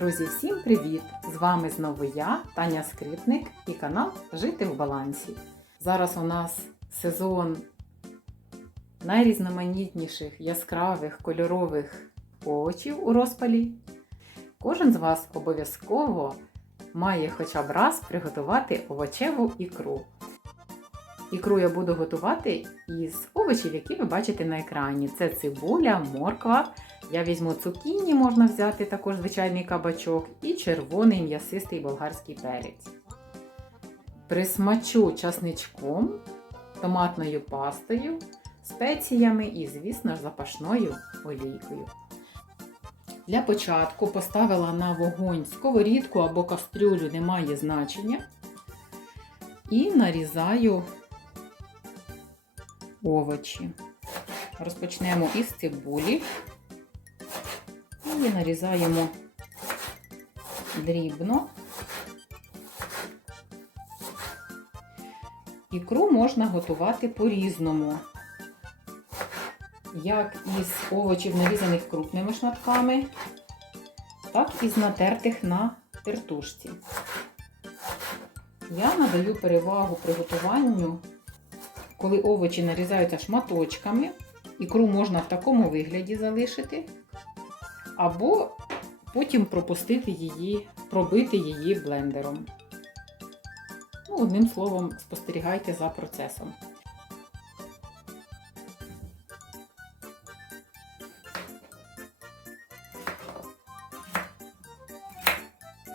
Друзі, всім привіт! З вами знову я, Таня Скрипник і канал Жити в балансі. Зараз у нас сезон найрізноманітніших яскравих кольорових овочів у розпалі. Кожен з вас обов'язково має хоча б раз приготувати овочеву ікру. Ікру я буду готувати із овочів, які ви бачите на екрані. Це цибуля, морква. Я візьму цукіні, можна взяти також звичайний кабачок, і червоний м'ясистий болгарський перець. Присмачу часничком, томатною пастою, спеціями і, звісно ж, запашною олійкою. Для початку поставила на вогонь сковорідку або кастрюлю, не має значення. І нарізаю овочі. Розпочнемо із цибулі. І нарізаємо дрібно. Ікру можна готувати по-різному. Як із овочів, нарізаних крупними шматками, так і з натертих на тертушці. Я надаю перевагу приготуванню, коли овочі нарізаються шматочками. Ікру можна в такому вигляді залишити, або потім пропустити її, пробити її блендером. Ну, Одним словом, спостерігайте за процесом.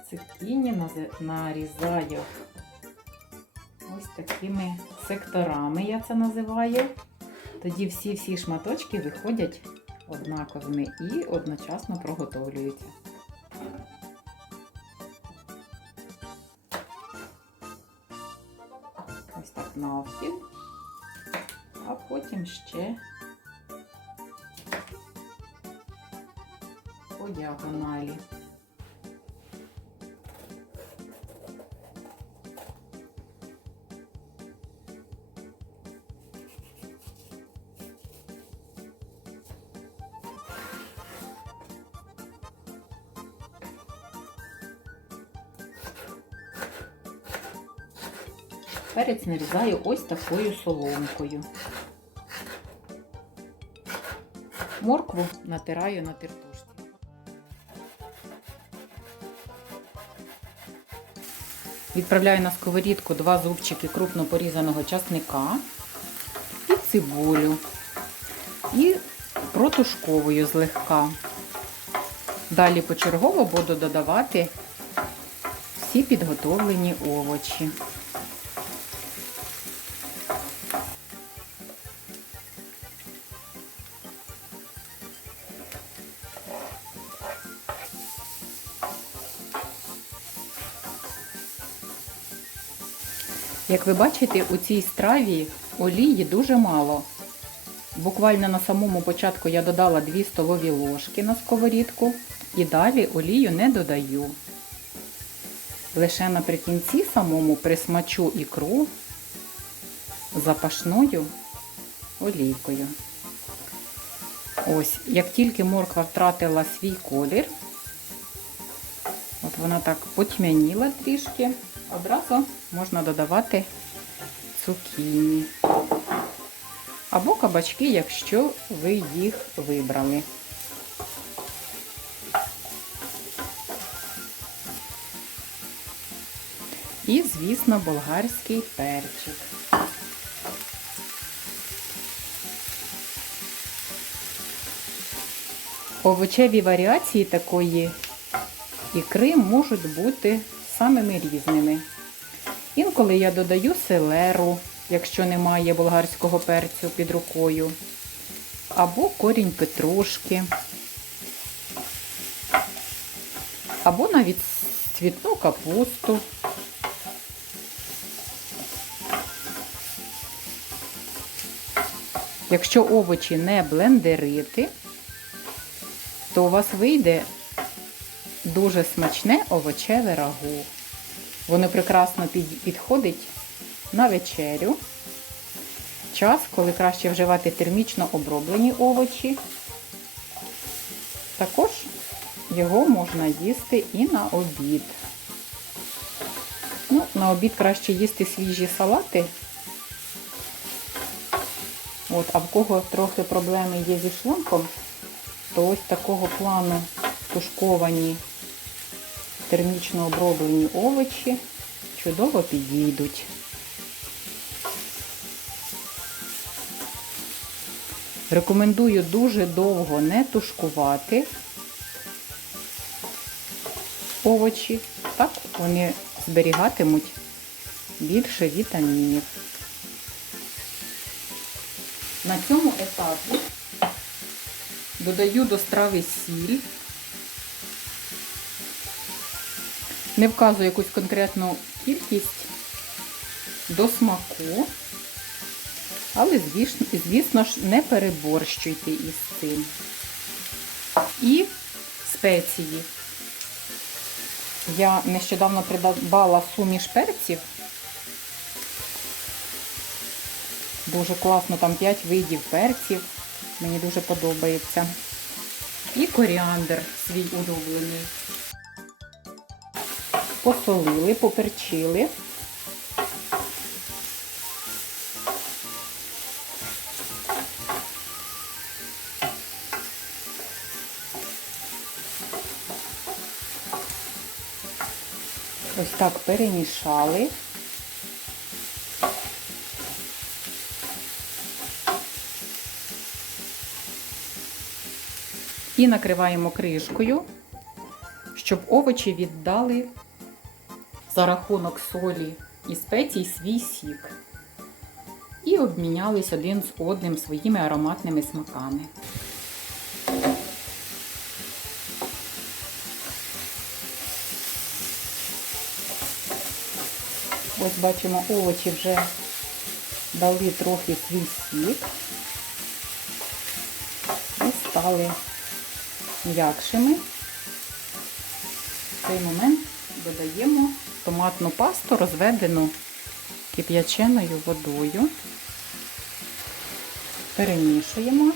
Цукіні нарізаю ось такими секторами, я це називаю. Тоді всі-всі шматочки виходять однаковими і одночасно проготовлюються. Ось так навпіл, а потім ще по діагоналі. Перець нарізаю ось такою соломкою. Моркву натираю на тертушці. Відправляю на сковорідку два зубчики крупно порізаного часника і цибулю. І протушковую злегка. Далі почергово буду додавати всі підготовлені овочі. Як ви бачите, у цій страві олії дуже мало. Буквально на самому початку я додала 2 столові ложки на сковорідку і далі олію не додаю. Лише наприкінці самому присмачу ікру запашною олійкою. Ось, як тільки морква втратила свій колір, от вона так потьмяніла трішки, одразу можна додавати цукіні. Або кабачки, якщо ви їх вибрали. І, звісно, болгарський перчик. Овочеві варіації такої ікри можуть бути самими різними. Інколи я додаю селеру, якщо немає болгарського перцю під рукою, або корінь петрушки, або навіть цвітну капусту. Якщо овочі не блендерити, то у вас вийде дуже смачне овочеве рагу. Воно прекрасно підходить на вечерю. Час, коли краще вживати термічно оброблені овочі. Також його можна їсти і на обід. Ну, на обід краще їсти свіжі салати. От, а в кого трохи проблеми є зі шлунком, то ось такого плану тушковані термічно оброблені овочі чудово підійдуть. Рекомендую дуже довго не тушкувати овочі, так вони зберігатимуть більше вітамінів. На цьому етапі додаю до страви сіль. Не вказую якусь конкретну кількість до смаку, але, звісно, звісно ж, не переборщуйте із цим. І спеції. Я нещодавно придбала суміш перців. Дуже класно, там 5 видів перців. Мені дуже подобається. І коріандр свій улюблений. Посолили, поперчили. Ось так перемішали. І накриваємо кришкою, щоб овочі віддали за рахунок солі і спецій свій сік. І обмінялись один з одним своїми ароматними смаками. Ось бачимо, овочі вже дали трохи свій сік і стали м'якшими. В цей момент додаємо томатну пасту, розведену кип'яченою водою. Перемішуємо.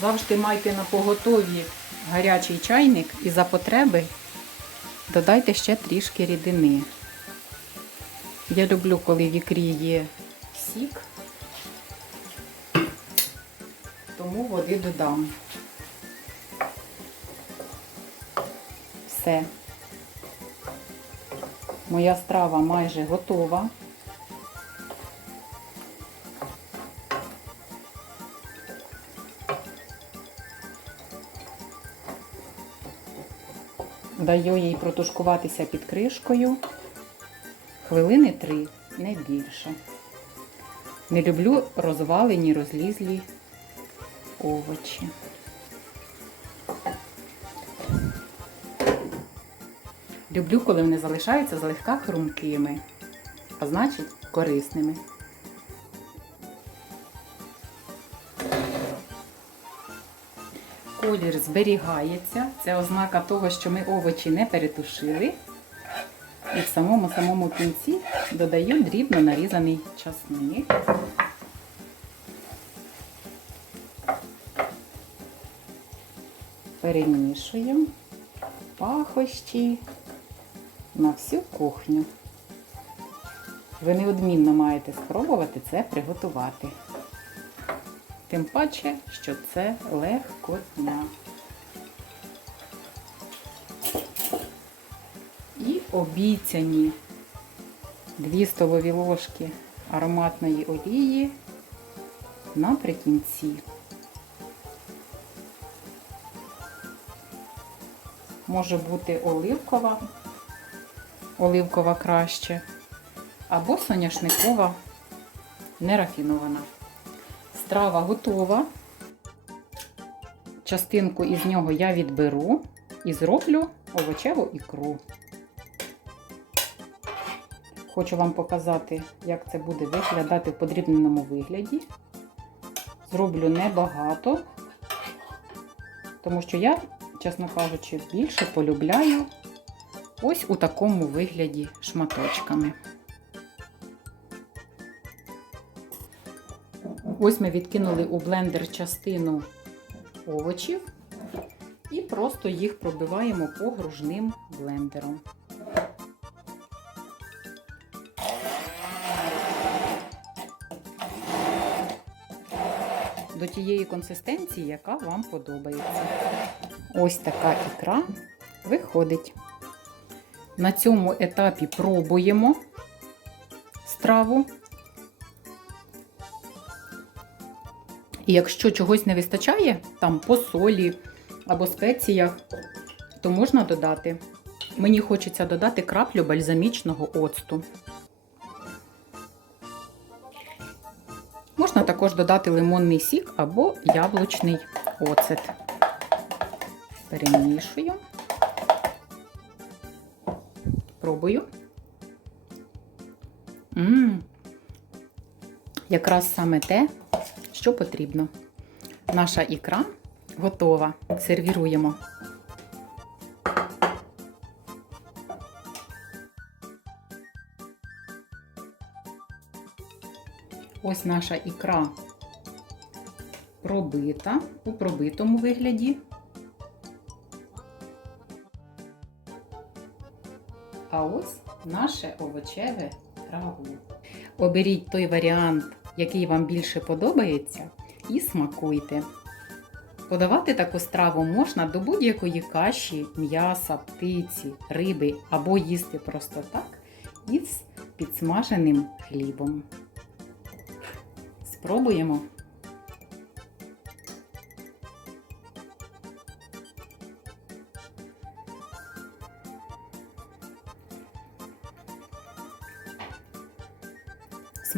Завжди майте на поготові гарячий чайник і за потреби додайте ще трішки рідини. Я люблю, коли в ікрі є сік, тому води додам. Все. Моя страва майже готова. Даю їй протушкуватися під кришкою хвилини три, не більше. Не люблю розвалені, розлізлі овочі. Люблю, коли вони залишаються злегка хрумкими, а значить корисними. Колір зберігається. Це ознака того, що ми овочі не перетушили. І в самому самому кінці додаю дрібно нарізаний часник. Перемішуємо пахощі на всю кухню. Ви неодмінно маєте спробувати це приготувати. Тим паче, що це легкотня. І обіцяні 2 столові ложки ароматної олії наприкінці. Може бути оливкова, оливкова краще, або соняшникова нерафінована. Страва готова. Частинку із нього я відберу і зроблю овочеву ікру. Хочу вам показати, як це буде виглядати в подрібненому вигляді. Зроблю небагато, тому що я, чесно кажучи, більше полюбляю ось у такому вигляді шматочками. Ось ми відкинули у блендер частину овочів і просто їх пробиваємо погружним блендером. До тієї консистенції, яка вам подобається. Ось така ікра виходить. На цьому етапі пробуємо страву. І якщо чогось не вистачає, там по солі або спеціях, то можна додати. Мені хочеться додати краплю бальзамічного оцту. Можна також додати лимонний сік або яблучний оцет. Перемішую. Пробую. Мм, якраз саме те, що потрібно. Наша ікра готова. Сервіруємо. Ось наша ікра пробита у пробитому вигляді. А ось наше овочеве рагу. Оберіть той варіант, який вам більше подобається, і смакуйте. Подавати таку страву можна до будь-якої каші, м'яса, птиці, риби або їсти просто так із підсмаженим хлібом. Спробуємо.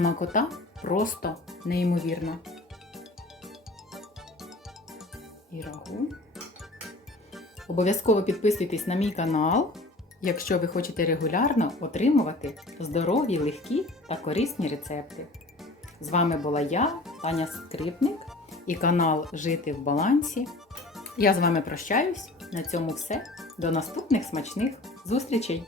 Смакота просто неймовірна. І рагу. Обов'язково підписуйтесь на мій канал, якщо ви хочете регулярно отримувати здорові, легкі та корисні рецепти. З вами була я, Таня Скрипник і канал Жити в балансі. Я з вами прощаюсь. На цьому все. До наступних смачних зустрічей!